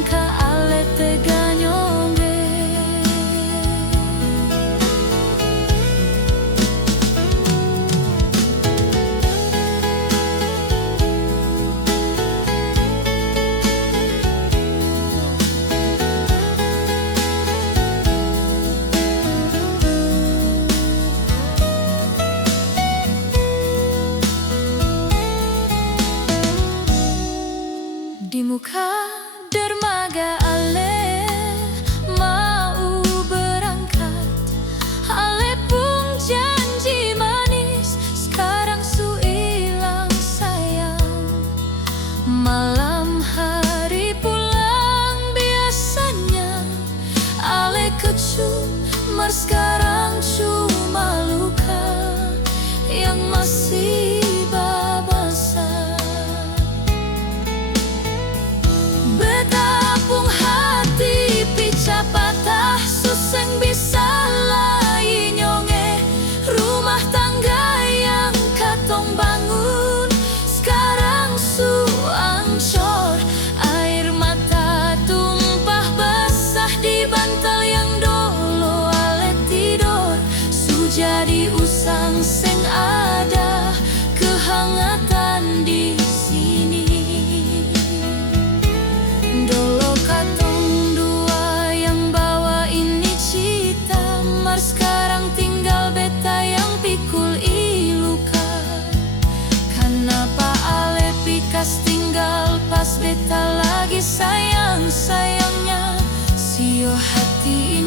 sangka ale tega nyongge. Di muka dermaga ale mau berangkat, ale pun janji manis, sekarang su ilang sayang. Malam hari pulang biasanya ale kecup, mar sekarang cuma luka yang masih babasa. Betapung hati pica patah, suseng bisa lai nyonge. Rumah tangga yang katong bangun sekarang su ancor. Air mata tumpah basah di bantal yang dulu ale tidur. Su jadi usang seng ada kehangatan di sini. Dolo katong dua yang bawa ini cita, mar sekarang tinggal beta yang pikul iluka. Kenapa ale pikas tinggal pas beta lagi sayang-sayangnya? Sio hati